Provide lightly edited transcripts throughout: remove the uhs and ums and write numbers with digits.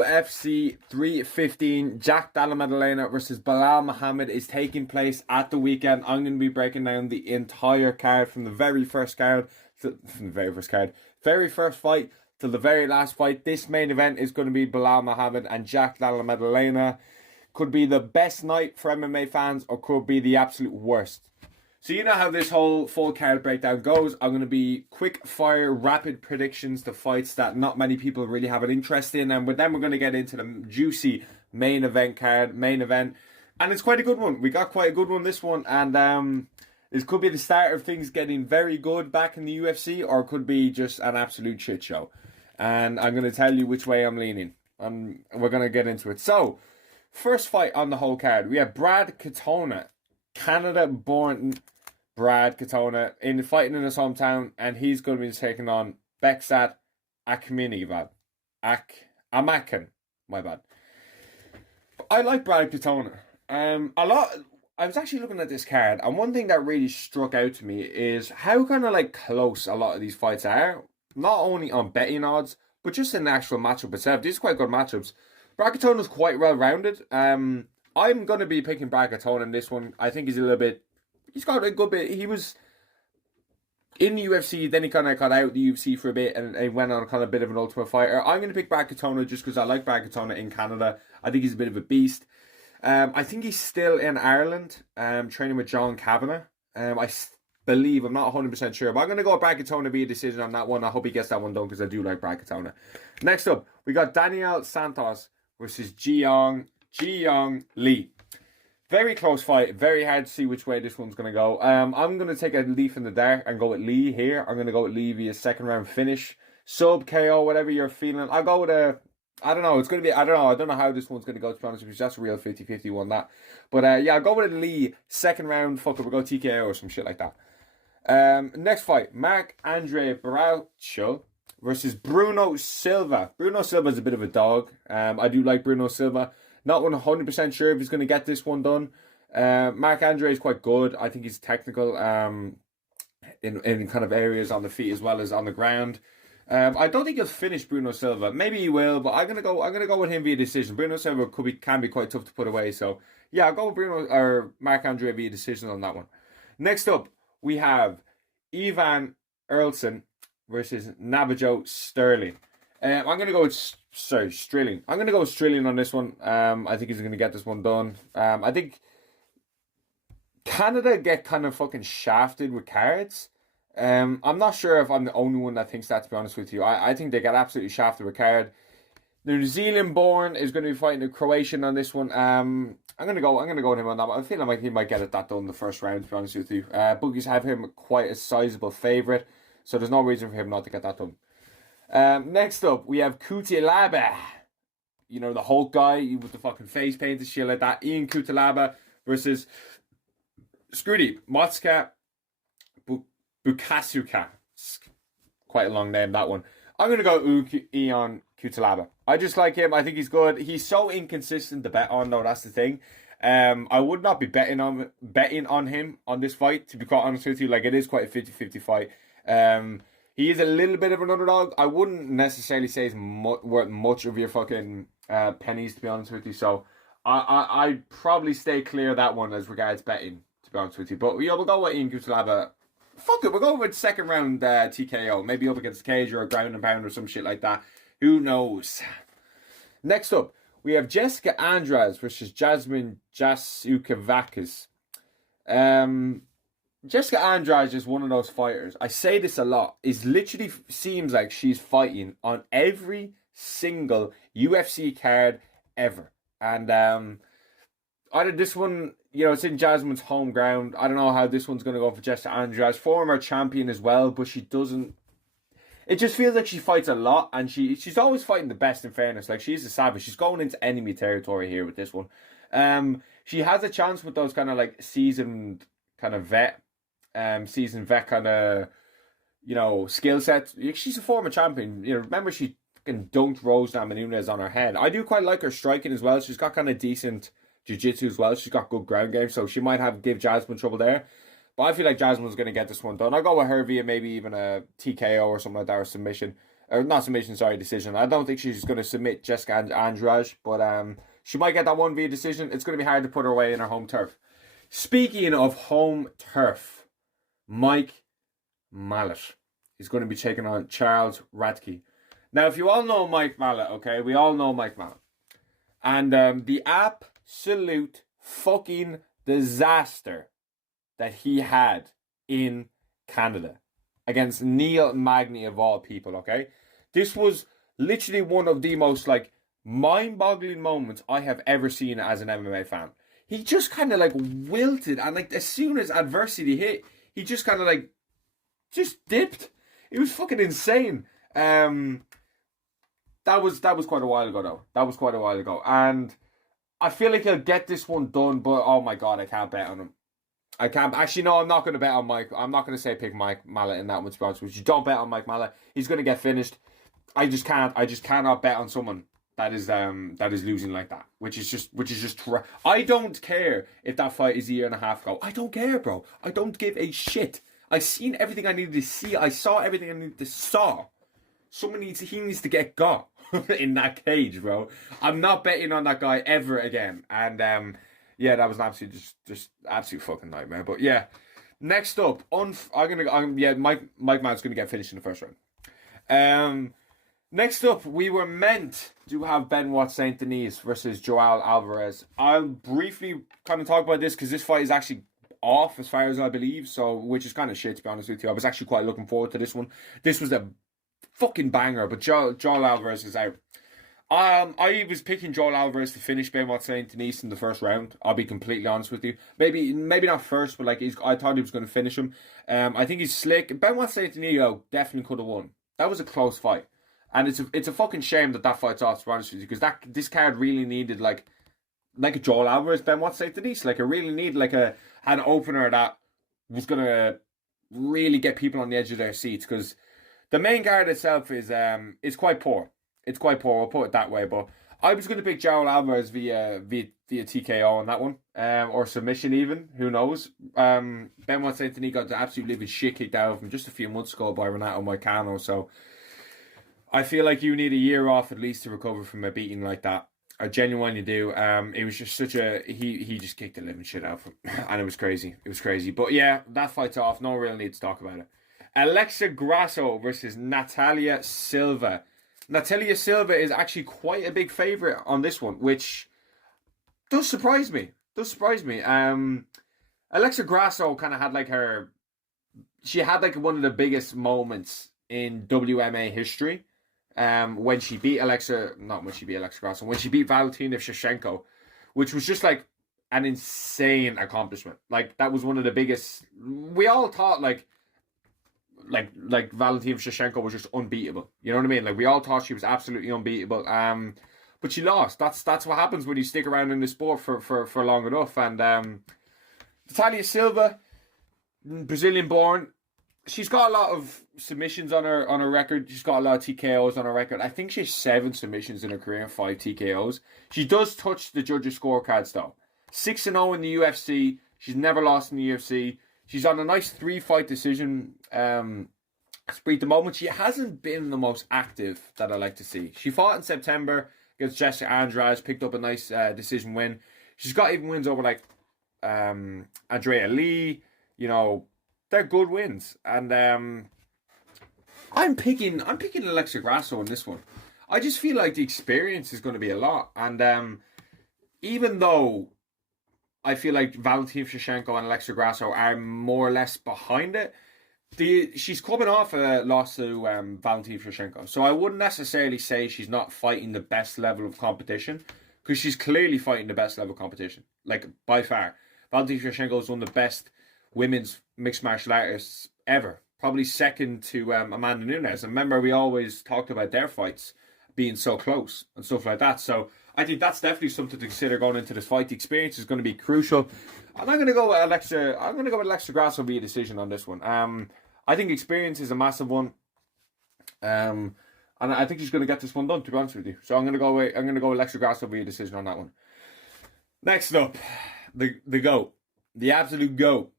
UFC 315, Jack Della Maddalena versus Belal Muhammad is taking place at the weekend. I'm going to be breaking down the entire card from the very first very first fight to the very last fight. This main event is going to be Belal Muhammad and Jack Della Maddalena. Could be the best night for MMA fans or could be the absolute worst. So you know how this whole full card breakdown goes. I'm going to be quick fire, rapid predictions to fights that not many people really have an interest in. And then we're going to get into the juicy main event. And it's quite a good one. We got quite a good one this one. And this could be the start of things getting very good back in the UFC, or it could be just an absolute shit show. And I'm going to tell you which way I'm leaning. And we're going to get into it. So, first fight on the whole card. We have Brad Katona, Canada-born Brad Katona, fighting in his hometown, and he's going to be taking on Beksat Akminivad. Amakan, my bad. I like Brad Katona. A lot. I was actually looking at this card, and one thing that really struck out to me is how kind of like close a lot of these fights are. Not only on betting odds, but just in the actual matchup itself. These are quite good matchups. Brad Katona's quite well rounded. I'm going to be picking Brad Katona in this one. I think he's got a good bit. He was in the UFC, then he kind of got out of the UFC for a bit and he went on kind of a bit of an Ultimate Fighter. I'm going to pick Brad Katona just because I like Brad Katona in Canada. I think he's a bit of a beast. I think he's still in Ireland, training with John Kavanagh. I believe, I'm not 100% sure, but I'm going to go with Brad Katona via decision on that one. I hope he gets that one done because I do like Brad Katona. Next up, we got Daniel Santos versus Jiyoung Lee. Very close fight. Very hard to see which way this one's going to go. I'm going to take a leaf in the dark and go with Lee here. I'm going to go with Lee via second round finish. Sub, KO, whatever you're feeling. I'll go with I don't know. It's going to be, I don't know how this one's going to go, to be honest, because that's a real 50-50 one, that. But yeah, I'll go with Lee. Second round, fuck it, we'll go TKO or some shit like that. Next fight, Marc-Andre Baraucho versus Bruno Silva. Bruno Silva's a bit of a dog. I do like Bruno Silva. Not 100% sure if he's going to get this one done. Marc-Andre is quite good. I think he's technical in kind of areas on the feet as well as on the ground. I don't think he'll finish Bruno Silva. Maybe he will, but I'm gonna go with him via decision. Bruno Silva can be quite tough to put away. So yeah, I'll go with Bruno or Marc-Andre via decision on that one. Next up, we have Ivan Erlson versus Navajo Sterling. I'm going to go with Strilling. I'm going to go with Strilling on this one. I think he's going to get this one done. I think Canada get kind of fucking shafted with cards. I'm not sure if I'm the only one that thinks that, to be honest with you. I think they get absolutely shafted with card. The New Zealand born is going to be fighting the Croatian on this one. I'm gonna go with him on that one. I feel like he might get that done in the first round, to be honest with you. Bookies have him quite a sizable favourite, so there's no reason for him not to get that done. Next up, we have Cutelaba. You know, the Hulk guy with the fucking face paint and shit like that. Ian Cutelaba versus Motska Bukasuka. Quite a long name, that one. I'm going to go Ian Cutelaba. I just like him. I think he's good. He's so inconsistent to bet on, though. That's the thing. I would not be betting on him on this fight, to be quite honest with you. Like, it is quite a 50-50 fight. He is a little bit of an underdog. I wouldn't necessarily say he's worth much of your fucking pennies, to be honest with you. So I'd probably stay clear of that one as regards betting, to be honest with you. But yeah, we'll go with Ian Cutelaba. Fuck it, we'll go with second round TKO. Maybe up against Cage or a ground and pound or some shit like that. Who knows? Next up, we have Jessica Andrade versus Jasmine Jasukavakis. Jessica Andrade is one of those fighters. I say this a lot. It literally seems like she's fighting on every single UFC card ever. And either this one, you know, it's in Jasmine's home ground. I don't know how this one's going to go for Jessica Andrade. Former champion as well, but she doesn't... It just feels like she fights a lot, and she's always fighting the best, in fairness. Like, she's a savage. She's going into enemy territory here with this one. She has a chance with those kind of, like, seasoned kind of vet kind of, you know, skill sets. She's a former champion. You know, remember she fucking dunked Rose Namajunas on her head. I do quite like her striking as well. She's got kind of decent jiu-jitsu as well. She's got good ground game, so she might give Jasmine trouble there. But I feel like Jasmine's going to get this one done. I'll go with her via maybe even a TKO or something like that, or submission. or not submission, sorry, decision. I don't think she's going to submit Jessica Andrade, but she might get that one via decision. It's going to be hard to put her away in her home turf. Speaking of home turf, Mike Mallet is going to be taking on Charles Radke. Now, if you all know Mike Mallet, okay, we all know Mike Mallet. And the absolute fucking disaster that he had in Canada against Neil Magny of all people, okay? This was literally one of the most, like, mind-boggling moments I have ever seen as an MMA fan. He just kind of, like, wilted, and, like, as soon as adversity hit, he just kind of, like, just dipped. It was fucking insane. That was quite a while ago, though. That was quite a while ago. And I feel like he'll get this one done, but oh my God, I can't bet on him. I can't. Actually, no, I'm not going to bet on Mike. I'm not going to say pick Mike Mallet in that one, to be honest with you. Don't bet on Mike Mallet. He's going to get finished. I just can't. I just cannot bet on someone that is losing like that. Which is just. I don't care if that fight is a year and a half ago. I don't care, bro. I don't give a shit. I've seen everything I needed to see. I saw everything I needed to saw. He needs to get got in that cage, bro. I'm not betting on that guy ever again. And yeah, that was an absolute just absolute fucking nightmare. But yeah, next up, Mike Mann's gonna get finished in the first round. Next up, we were meant to have Benoit Saint Denis versus Joel Alvarez. I'll briefly kind of talk about this because this fight is actually off as far as I believe, so which is kind of shit, to be honest with you. I was actually quite looking forward to this one. This was a fucking banger, but Joel Alvarez is out. I was picking Joel Alvarez to finish Benoit Saint Denis in the first round. I'll be completely honest with you. Maybe not first, but like I thought he was going to finish him. I think he's slick. Benoit Saint Denis definitely could have won. That was a close fight, and it's a fucking shame that fight's off, to be honest with you, because this card really needed like a Joel Alvarez Benoit Saint Denis. Like it really needed like an opener that was gonna really get people on the edge of their seats, because the main card itself is quite poor. It's quite poor, we'll put it that way. But I was going to pick Joel Alvarez via TKO on that one, or submission even. Who knows? Benoit Saint Denis got the absolute living shit kicked out of him just a few months ago by Renato Moicano. So I feel like you need a year off at least to recover from a beating like that. I genuinely do. It was just such a he just kicked the living shit out of him, and it was crazy. It was crazy. But yeah, that fight's off. No real need to talk about it. Alexa Grasso versus Natalia Silva. Natalia Silva is actually quite a big favourite on this one, which does surprise me. Alexa Grasso kind of had one of the biggest moments in WMA history. When she beat Valentina Shevchenko, which was just like an insane accomplishment. Like that was one of the biggest. We all thought like Valentina Shevchenko was just unbeatable. You know what I mean? Like we all thought she was absolutely unbeatable. But she lost. That's what happens when you stick around in the sport for long enough. And Natalia Silva, Brazilian born. She's got a lot of submissions on her record. She's got a lot of TKOs on her record. I think she has 7 submissions in her career and 5 TKOs. She does touch the judges' scorecards though. 6-0 in the UFC. She's never lost in the UFC. She's on a nice 3-fight decision spree at the moment. She hasn't been the most active that I like to see. She fought in September against Jessica Andrade, picked up a nice decision win. She's got even wins over like Andrea Lee. You know, they're good wins, and I'm picking Alexa Grasso in this one. I just feel like the experience is going to be a lot, and even though I feel like Valentina Shevchenko and Alexa Grasso are more or less behind it, she's coming off a loss to Valentina Shevchenko, so I wouldn't necessarily say she's not fighting the best level of competition, because she's clearly fighting the best level of competition, like by far. Valentina Shevchenko is one of the best women's mixed martial artists ever, probably second to Amanda Nunes. And remember, we always talked about their fights being so close and stuff like that. So I think that's definitely something to consider going into this fight. The experience is going to be crucial. And I'm going to go with Alexa Grasso via decision on this one. I think experience is a massive one. And I think she's going to get this one done, to be honest with you. So I'm going to go with Alexa Grasso via decision on that one. Next up, the GOAT, the absolute GOAT,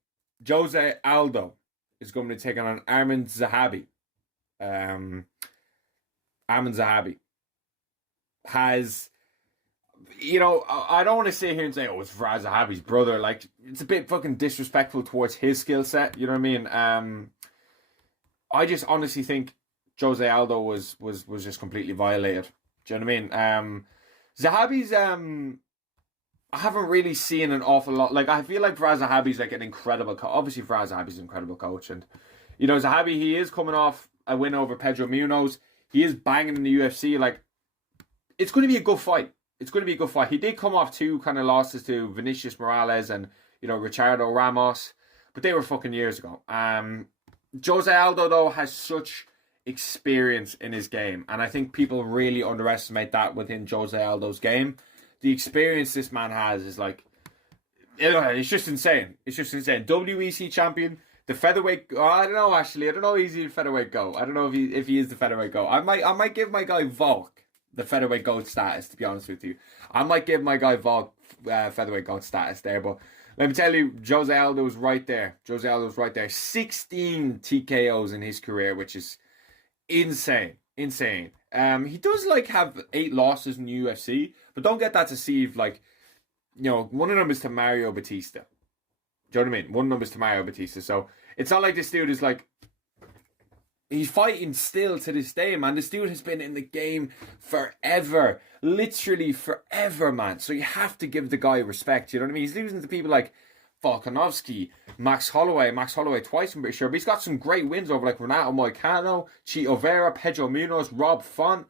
Jose Aldo is going to be taking on Arman Zahabi. Amin Zahabi, has, you know, I don't want to sit here and say, oh, it's Faraz Zahabi's brother. Like, it's a bit fucking disrespectful towards his skill set. You know what I mean? I just honestly think Jose Aldo was just completely violated. Do you know what I mean? Zahabi's I haven't really seen an awful lot. Like, I feel like Faraz Zahabi's like an incredible obviously Faraz Zahabi's an incredible coach, and you know, Zahabi, he is coming off a win over Pedro Munoz. He is banging in the UFC. Like, it's going to be a good fight. It's going to be a good fight. He did come off two kind of losses to Vinicius Morales and, you know, Ricardo Ramos, but they were fucking years ago. Jose Aldo, though, has such experience in his game, and I think people really underestimate that within Jose Aldo's game. The experience this man has is like, it's just insane. It's just insane. WEC champion, the featherweight. Oh, I don't know. Actually, I don't know. He's the featherweight GOAT. I don't know if he is the featherweight GOAT. I might give my guy Volk the featherweight GOAT status. To be honest with you, I might give my guy Volk featherweight GOAT status there. But let me tell you, Jose Aldo was right there. Jose Aldo was right there. 16 TKOs in his career, which is insane. Insane. He does like have 8 losses in the UFC, but don't get that deceived. Like, you know, one of them is to Mario Batista. Do you know what I mean? One of them is to Mario Batista. So it's not like this dude is like, he's fighting still to this day, man. This dude has been in the game forever, literally forever, man. So you have to give the guy respect. You know what I mean? He's losing to people like Volkanovski, Max Holloway twice, I'm pretty sure. But he's got some great wins over like Renato Moicano, Chito Vera, Pedro Munoz, Rob Font,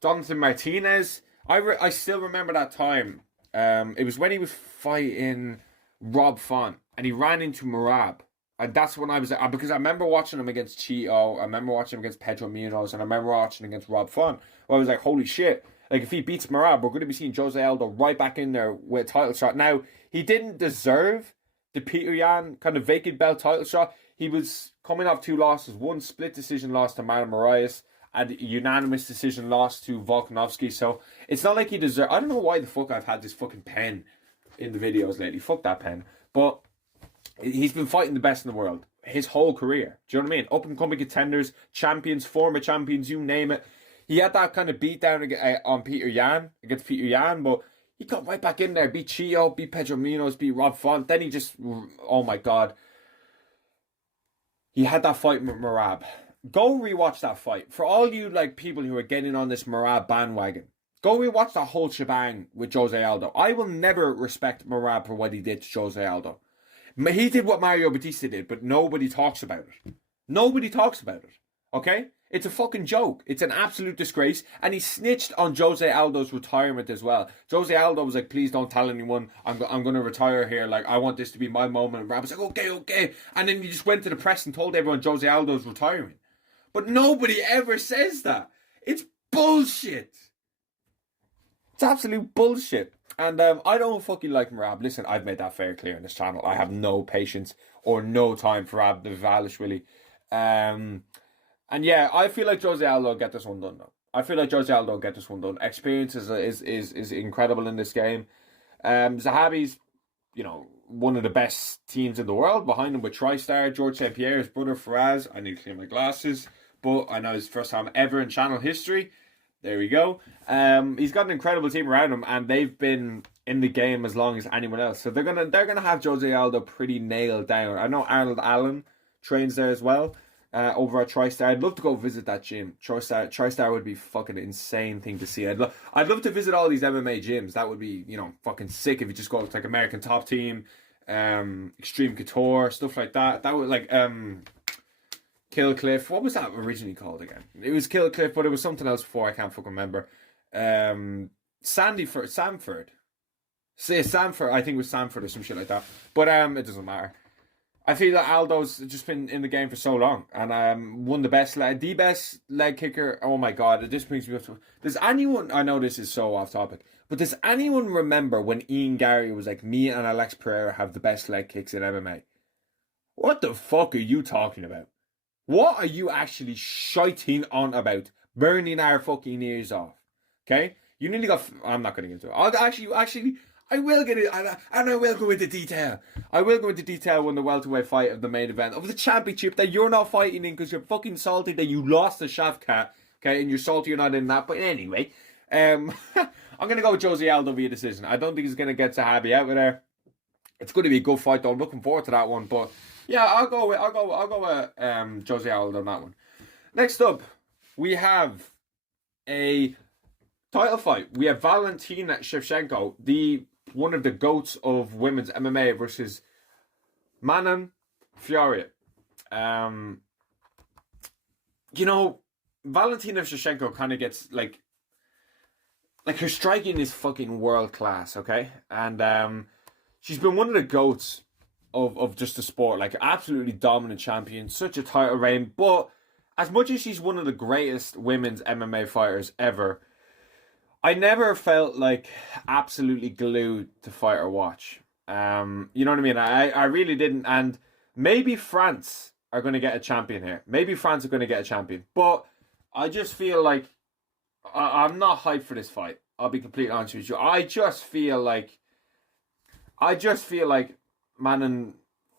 Jonathan Martinez. I still remember that time. It was when he was fighting Rob Font and he ran into Merab. And that's when I was because I remember watching him against Chito, I remember watching him against Pedro Munoz, and I remember watching him against Rob Font. Where I was like, holy shit. Like, if he beats Merab, we're going to be seeing Jose Aldo right back in there with a title shot. Now, he didn't deserve the Peter Yan kind of vacant belt title shot. He was coming off 2 losses. One split decision loss to Marlon Moraes and a unanimous decision loss to Volkanovski. So, it's not like he deserved... I don't know why the fuck I've had this fucking pen in the videos lately. Fuck that pen. But he's been fighting the best in the world his whole career. Do you know what I mean? Up-and-coming contenders, champions, former champions, you name it. He had that kind of beatdown on against Peter Yan, but he got right back in there, beat Chito, beat Pedro Munoz, beat Rob Font. Then he just, oh my God. He had that fight with Merab. Go rewatch that fight. For all you like people who are getting on this Merab bandwagon, go rewatch that whole shebang with Jose Aldo. I will never respect Merab for what he did to Jose Aldo. He did what Mario Batista did, but nobody talks about it. Nobody talks about it. Okay? It's a fucking joke. It's an absolute disgrace. And he snitched on Jose Aldo's retirement as well. Jose Aldo was like, please don't tell anyone. I'm going to retire here. Like, I want this to be my moment. And Rob was like, okay. And then he just went to the press and told everyone Jose Aldo's retiring. But nobody ever says that. It's bullshit. It's absolute bullshit. And I don't fucking like Merab. Listen, I've made that very clear on this channel. I have no patience or no time for Abdulvalishvili. And yeah, I feel like Jose Aldo will get this one done though. I feel like Jose Aldo will get this one done. Experience is incredible in this game. Zahabi's, you know, one of the best teams in the world. Behind him with TriStar, George St. Pierre, his brother Faraz. I need to clean my glasses. But I know it's the first time ever in channel history. There we go. He's got an incredible team around him, and they've been in the game as long as anyone else. So they're gonna have Jose Aldo pretty nailed down. I know Arnold Allen trains there as well. Over at TriStar. I'd love to go visit that gym. TriStar would be fucking insane thing to see. I'd love to visit all these MMA gyms. That would be, you know, fucking sick if you just go to like American Top Team, Extreme Couture, stuff like that. That would like Kill Cliff. What was that originally called again? It was Kill Cliff, but it was something else before. I can't fucking remember. Sanford. Say Sanford. I think it was Sanford or some shit like that. But it doesn't matter. I feel that Aldo's just been in the game for so long, and the best leg kicker. Oh my God, this brings me up to. Does anyone? I know this is so off topic, but does anyone remember when Ian Gary was like, "Me and Alex Pereira have the best leg kicks in MMA"? What the fuck are you talking about? What are you actually shiting on about? Burning our fucking ears off. Okay, you nearly got. I'm not going to get into it. I'll actually. I will get it, and I will go into detail. I will go into detail when the welterweight fight of the main event of the championship that you're not fighting in because you're fucking salty that you lost to Shavkat Okay, and you're salty you're not in that. But anyway, I'm going to go with Jose Aldo via decision. I don't think he's going to get Sahabi out of there. It's going to be a good fight, though. I'm looking forward to that one. But yeah, I'll go with Jose Aldo on that one. Next up, we have a title fight. We have Valentina Shevchenko, one of the goats of women's MMA, versus Manon Fiorot. Valentina Shevchenko kind of gets like her striking is fucking world class, okay? And she's been one of the goats of just the sport, like absolutely dominant champion, such a title reign. But as much as she's one of the greatest women's MMA fighters ever, I never felt like absolutely glued to fight or watch. You know what I mean? I really didn't. And maybe France are going to get a champion here. Maybe France are going to get a champion. But I just feel like I'm not hyped for this fight. I'll be completely honest with you. I just feel like Manon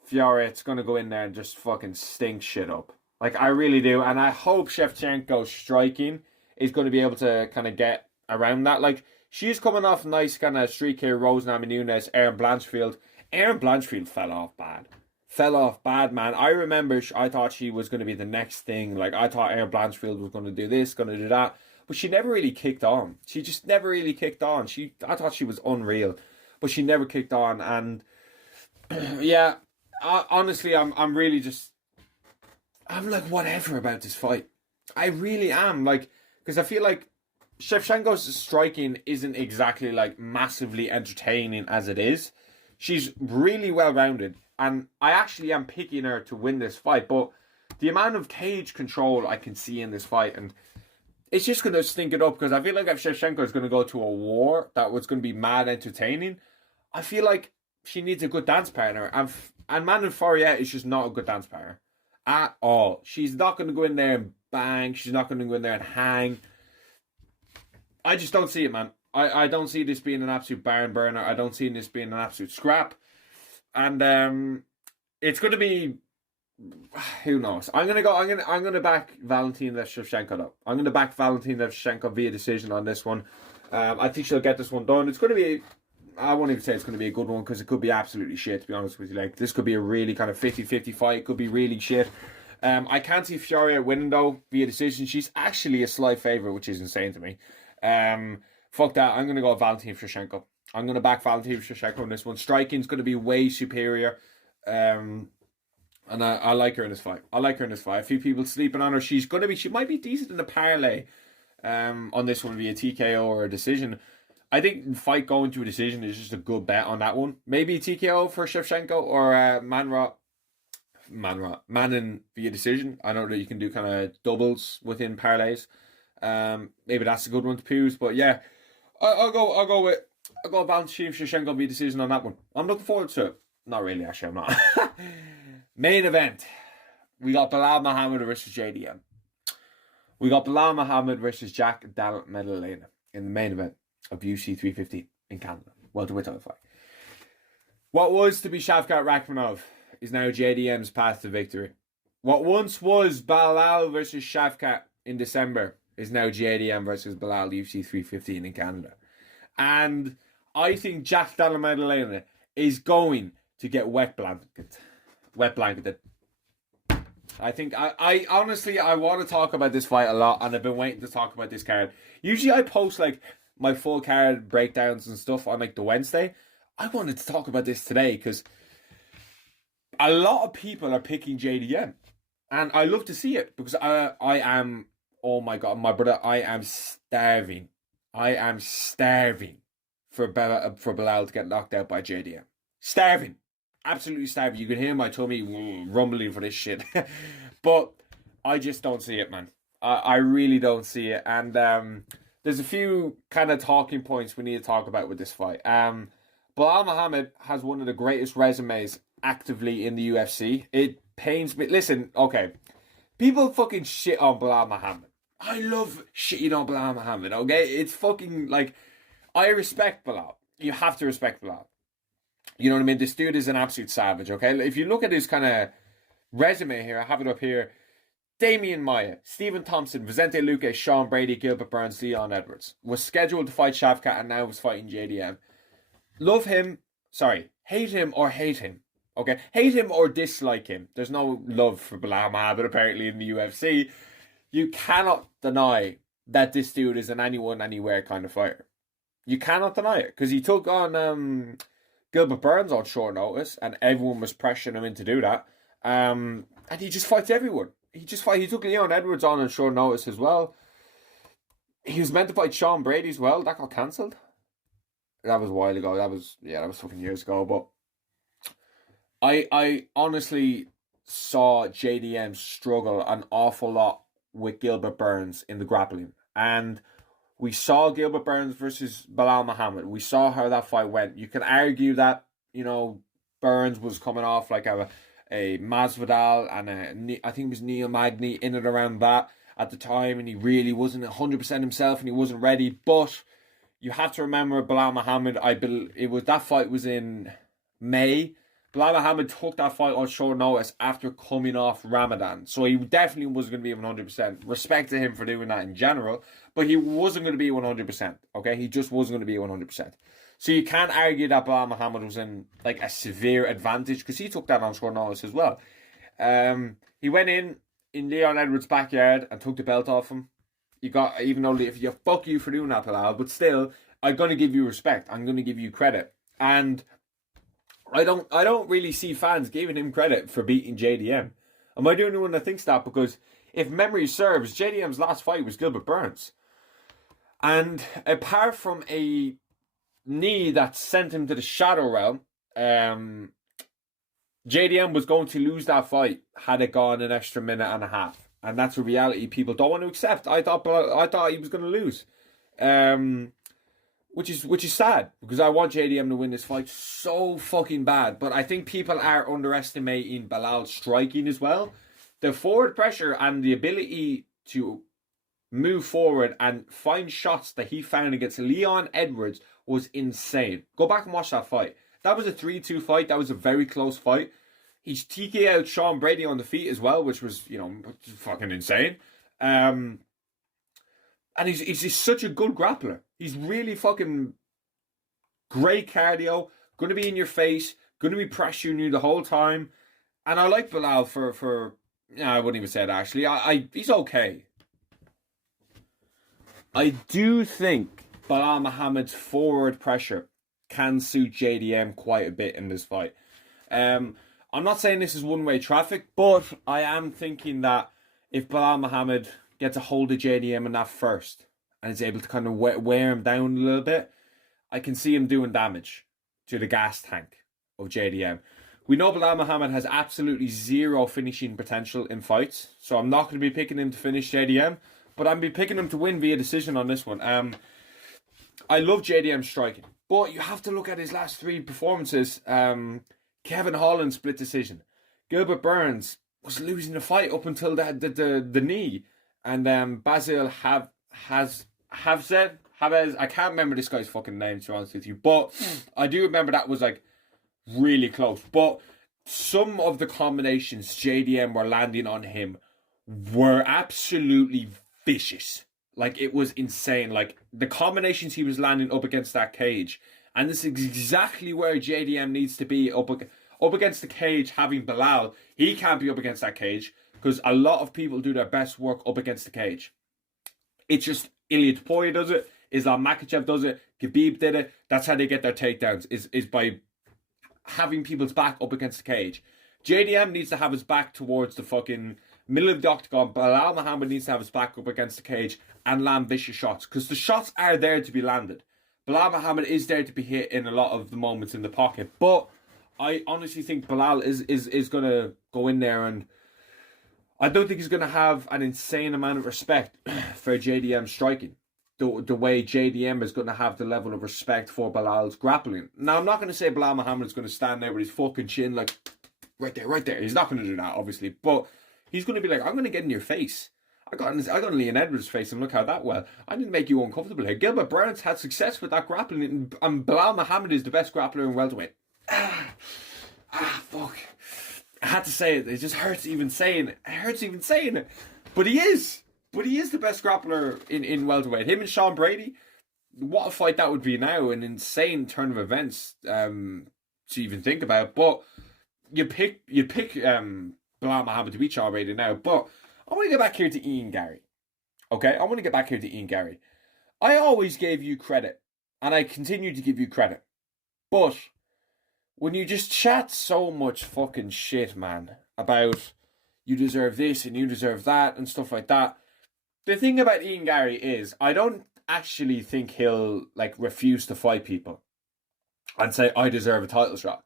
Fiorot's going to go in there and just fucking stink shit up. Like, I really do. And I hope Shevchenko's striking is going to be able to kind of get around that. Like, she's coming off nice kind of streak here. Rose Namajunas, Erin Blanchfield. Erin Blanchfield fell off bad, man. I remember I thought she was going to be the next thing. Like, I thought Erin Blanchfield was going to do this, going to do that. But she never really kicked on. She just never really kicked on. I thought she was unreal. But she never kicked on. And, yeah, honestly, I'm really just... I'm like, whatever about this fight. I really am. Like, because I feel like Shevchenko's striking isn't exactly, like, massively entertaining as it is. She's really well-rounded. And I actually am picking her to win this fight. But the amount of cage control I can see in this fight, and it's just going to stink it up. Because I feel like if Shevchenko is going to go to a war that was going to be mad entertaining, I feel like she needs a good dance partner. And Manon Fiorot is just not a good dance partner at all. She's not going to go in there and bang. She's not going to go in there and hang. I just don't see it, man. I don't see this being an absolute barn burner. I don't see this being an absolute scrap. And it's going to be, who knows? I'm going to back Valentina Shevchenko though. I'm going to back Valentina Shevchenko via decision on this one. I think she'll get this one done. It's going to be, I won't even say it's going to be a good one because it could be absolutely shit, to be honest with you. Like, this could be a really kind of 50-50 fight. It could be really shit. I can't see Fiorot winning though via decision. She's actually a slight favourite, which is insane to me. Fuck that. I'm going to go Valentina Shevchenko. I'm going to back Valentina Shevchenko on this one. Striking's going to be way superior. And I like her in this fight. A few people sleeping on her. She might be decent in the parlay on this one via TKO or a decision. I think the fight going to a decision is just a good bet on that one. Maybe TKO for Shevchenko or Manon via decision. I know that you can do kind of doubles within parlays. Maybe that's a good one to choose. But yeah, I'll go Valentina Shevchenko via decision on that one. I'm looking forward to it. Not really, actually, I'm not. Main event. We got Belal Muhammad versus JDM. We got Belal Muhammad versus Jack Della Maddalena in the main event of UFC 315 in Canada. Welterweight title fight. What was to be Shavkat Rakhmonov is now JDM's path to victory. What once was Belal versus Shavkat in December is now JDM versus Belal UFC 315 in Canada. And I think Jack Della Maddalena is going to get wet blanketed. I think I honestly I want to talk about this fight a lot, and I've been waiting to talk about this card. Usually I post like my full card breakdowns and stuff on like the Wednesday. I wanted to talk about this today because a lot of people are picking JDM, and I love to see it because I am, oh my god, my brother, I am starving for Belal to get knocked out by JDM. Starving. Absolutely starving. You can hear my tummy rumbling for this shit. But I just don't see it, man. I really don't see it. And there's a few kind of talking points we need to talk about with this fight. Belal Muhammad has one of the greatest resumes actively in the UFC. It pains me. Listen, okay. People fucking shit on Belal Muhammad. I love shitting on Belal Muhammad, okay? It's fucking like, I respect Belal. You have to respect Belal. You know what I mean? This dude is an absolute savage, okay? If you look at his kind of resume here, I have it up here. Damian Maia, Stephen Thompson, Vicente Luque, Sean Brady, Gilbert Burns, Leon Edwards was scheduled to fight Shavkat and now was fighting JDM. Love him, sorry, hate him or hate him. Okay, hate him or dislike him. There's no love for Belal Muhammad apparently in the UFC. You cannot deny that this dude is an anyone, anywhere kind of fighter. You cannot deny it because he took on Gilbert Burns on short notice, and everyone was pressuring him in to do that. And he just fights everyone. He took Leon Edwards on short notice as well. He was meant to fight Sean Brady as well. That got cancelled. That was a while ago. That was fucking years ago. But I honestly saw JDM struggle an awful lot with Gilbert Burns in the grappling. And we saw Gilbert Burns versus Belal Muhammad. We saw how that fight went. You can argue that, Burns was coming off like a Masvidal and I think it was Neil Magny in and around that at the time, and he really wasn't 100% himself and he wasn't ready. But you have to remember Belal Muhammad, that fight was in May. Belal Muhammad took that fight on short notice after coming off Ramadan. So he definitely wasn't going to be 100%. Respect to him for doing that in general. But he wasn't going to be 100%. Okay? He just wasn't going to be 100%. So you can't argue that Belal Muhammad was in like a severe advantage because he took that on short notice as well. He went in Leon Edwards' backyard and took the belt off him. Even though if you fuck you for doing that, Belal, but still, I'm going to give you respect. I'm going to give you credit. And I don't really see fans giving him credit for beating JDM. Am I the only one that thinks that? Because if memory serves, JDM's last fight was Gilbert Burns. And apart from a knee that sent him to the shadow realm, JDM was going to lose that fight had it gone an extra minute and a half. And that's a reality people don't want to accept. I thought he was going to lose. Which is sad because I want JDM to win this fight so fucking bad. But I think people are underestimating Belal's striking as well. The forward pressure and the ability to move forward and find shots that he found against Leon Edwards was insane. Go back and watch that fight. That was a 3-2 fight. That was a very close fight. He's TK'd out Sean Brady on the feet as well, which was, fucking insane. And he's just such a good grappler. He's really fucking great cardio, going to be in your face, going to be pressuring you the whole time. And I like Belal for I wouldn't even say it actually. He's okay. I do think Belal Muhammad's forward pressure can suit JDM quite a bit in this fight. I'm not saying this is one-way traffic, but I am thinking that if Belal Muhammad gets a hold of JDM in that first and is able to kind of wear him down a little bit, I can see him doing damage to the gas tank of JDM. We know Belal Muhammad has absolutely zero finishing potential in fights, so I'm not going to be picking him to finish JDM, but I'm be picking him to win via decision on this one. I love JDM striking, but you have to look at his last 3 performances. Kevin Holland split decision. Gilbert Burns was losing the fight up until the knee, and Basil Havez. I can't remember this guy's fucking name, to be honest with you, but I do remember that was like really close. But some of the combinations JDM were landing on him were absolutely vicious. Like, it was insane. Like, the combinations he was landing up against that cage, and this is exactly where JDM needs to be, up against the cage, having Belal. He can't be up against that cage because a lot of people do their best work up against the cage. It's just Ilya Topuria does it, Islam Makhachev does it, Khabib did it. That's how they get their takedowns, is by having people's back up against the cage. JDM needs to have his back towards the fucking middle of the octagon. Belal Muhammad needs to have his back up against the cage and land vicious shots, because the shots are there to be landed. Belal Muhammad is there to be hit in a lot of the moments in the pocket, but I honestly think Belal is going to go in there, and I don't think he's going to have an insane amount of respect for JDM striking. The way JDM is going to have the level of respect for Belal's grappling. Now, I'm not going to say Belal Muhammad is going to stand there with his fucking chin like, right there. He's not going to do that, obviously. But he's going to be like, I'm going to get in your face. I got in Leon Edwards' face and look how that well. I didn't make you uncomfortable here. Gilbert Burns had success with that grappling, and Belal Muhammad is the best grappler in welterweight. Fuck. I had to say it. It just hurts even saying it. It hurts even saying it. But he is. But he is the best grappler in welterweight. Him and Sean Brady. What a fight that would be now. An insane turn of events to even think about. But you pick Belal Muhammad to beat Sean Brady now. But I want to get back here to Ian Gary. Okay? I want to get back here to Ian Gary. I always gave you credit. And I continue to give you credit. But when you just chat so much fucking shit, man, about you deserve this and you deserve that and stuff like that. The thing about Ian Gary is I don't actually think he'll like refuse to fight people and say I deserve a title shot.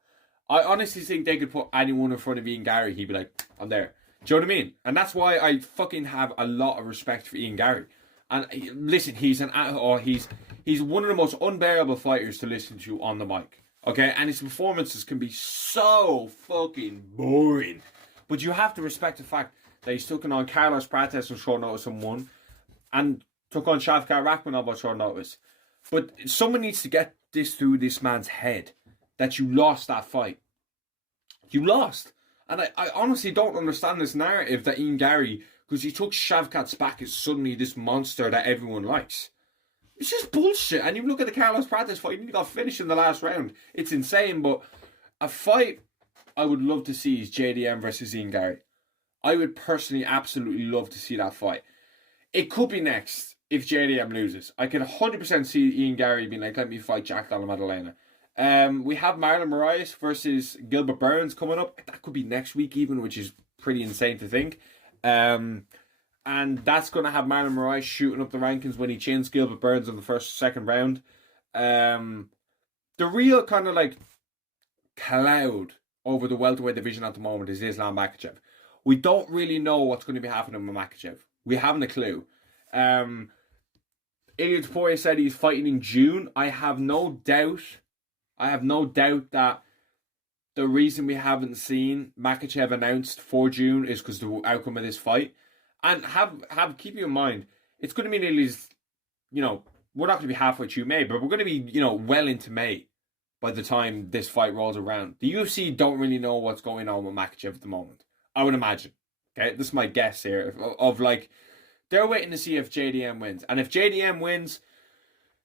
I honestly think they could put anyone in front of Ian Gary, he'd be like, I'm there. Do you know what I mean? And that's why I fucking have a lot of respect for Ian Gary. And listen, he's one of the most unbearable fighters to listen to on the mic. Okay, and his performances can be so fucking boring. But you have to respect the fact that he's taken on Carlos Prates on short notice and won. And took on Shavkat Rakhmonov on short notice. But someone needs to get this through this man's head. That you lost that fight. You lost. And I honestly don't understand this narrative that Ian Gary, because he took Shavkat's back, is suddenly this monster that everyone likes. It's just bullshit. And you look at the Carlos Prates fight, he got finished in the last round. It's insane, but a fight I would love to see is JDM versus Ian Gary. I would personally absolutely love to see that fight. It could be next if JDM loses. I can 100% see Ian Gary being like, let me fight Jack Della Maddalena. We have Marlon Moraes versus Gilbert Burns coming up. That could be next week even, which is pretty insane to think. And that's going to have Marlon Moraes shooting up the rankings when he chins Gilbert Burns in the second round. The real kind of like cloud over the welterweight division at the moment is Islam Makhachev. We don't really know what's going to be happening with Makhachev. We haven't a clue. Ilya Topuria said he's fighting in June. I have no doubt that the reason we haven't seen Makhachev announced for June is because the outcome of this fight. And keep in mind, it's going to be nearly, we're not going to be halfway through May, but we're going to be, well into May by the time this fight rolls around. The UFC don't really know what's going on with Makhachev at the moment. I would imagine. Okay, this is my guess here of like, they're waiting to see if JDM wins. And if JDM wins,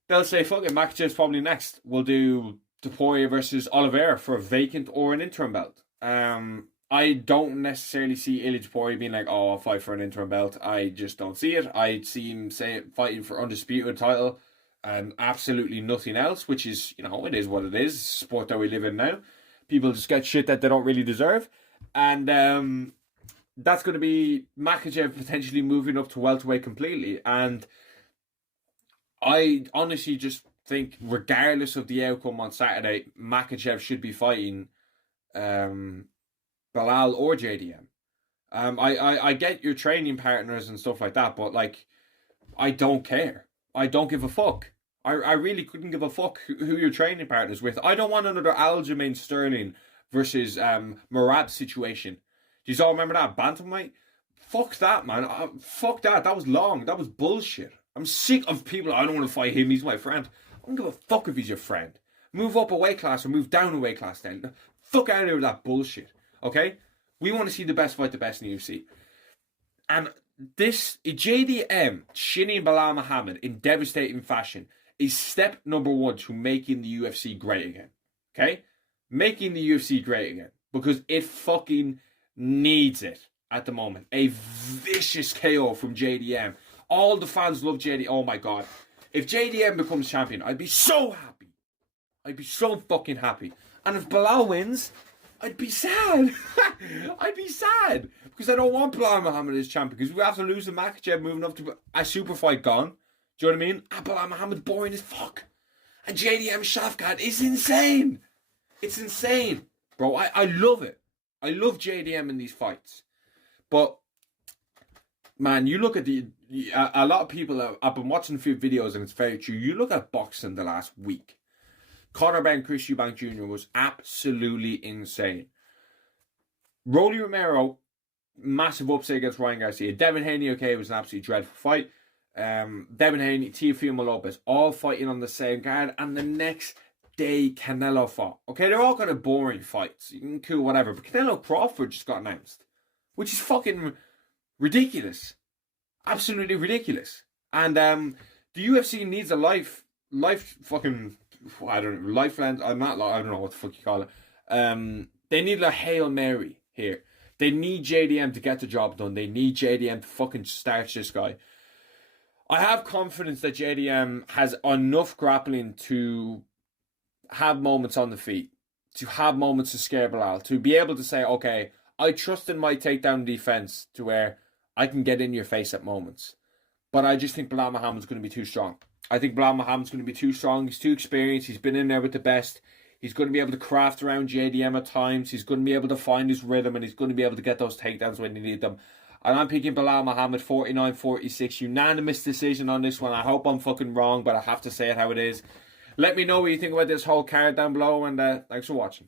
they'll say, fuck it, Makhachev's probably next. We'll do Topuria versus Oliveira for a vacant or an interim belt. I don't necessarily see Ilya Topuria being like, oh, I'll fight for an interim belt. I just don't see it. I see him fighting for undisputed title and absolutely nothing else, which is, it is what it is. It's the sport that we live in now. People just get shit that they don't really deserve. And that's going to be Makhachev potentially moving up to welterweight completely. And I honestly just think, regardless of the outcome on Saturday, Makhachev should be fighting Belal or JDM. I get your training partners and stuff like that, but like, I don't care. I don't give a fuck. I really couldn't give a fuck who your training partner's with. I don't want another Aljamain Sterling versus Merab situation. Do you all remember that bantamweight? Fuck that, man. Fuck that. That was long. That was bullshit. I'm sick of people. I don't want to fight him. He's my friend. I don't give a fuck if he's your friend. Move up a weight class or move down a weight class then. Fuck out of here with that bullshit. Okay? We want to see the best fight the best in the UFC. And this JDM shinning Belal Muhammad in devastating fashion is step number one to making the UFC great again. Okay? Making the UFC great again. Because it fucking needs it at the moment. A vicious KO from JDM. All the fans love JDM. Oh my god. If JDM becomes champion, I'd be so happy. I'd be so fucking happy. And if Belal wins, I'd be sad. I'd be sad. Because I don't want Belal Muhammad as champion. Because we have to lose to Makhachev moving up to a super fight gone. Do you know what I mean? Belal Muhammad's boring as fuck. And JDM Shavkat is insane. It's insane. Bro, I love it. I love JDM in these fights. But, man, you look at a lot of people, I've been watching a few videos and it's very true. You look at boxing the last week. Conor Ben Chris Eubank Jr. was absolutely insane. Rolly Romero, massive upset against Ryan Garcia. Devin Haney, okay, was an absolutely dreadful fight. Devin Haney, Teofimo Lopez, all fighting on the same card. And the next day Canelo fought. Okay, they're all kind of boring fights. You can cool whatever, but Canelo Crawford just got announced, which is fucking ridiculous, absolutely ridiculous. And the UFC needs a life fucking, I don't know, lifeline. I don't know what the fuck you call it. They need a Hail Mary here. They need JDM to get the job done. They need JDM to fucking starch this guy. I have confidence that JDM has enough grappling to have moments on the feet, to have moments to scare Belal, to be able to say, okay, I trust in my takedown defense to where I can get in your face at moments. But I just think Belal Muhammad's going to be too strong. I think Belal Muhammad's going to be too strong. He's too experienced. He's been in there with the best. He's going to be able to craft around JDM at times. He's going to be able to find his rhythm, and he's going to be able to get those takedowns when you need them. And I'm picking Belal Muhammad 49-46. Unanimous decision on this one. I hope I'm fucking wrong, but I have to say it how it is. Let me know what you think about this whole card down below, and thanks for watching.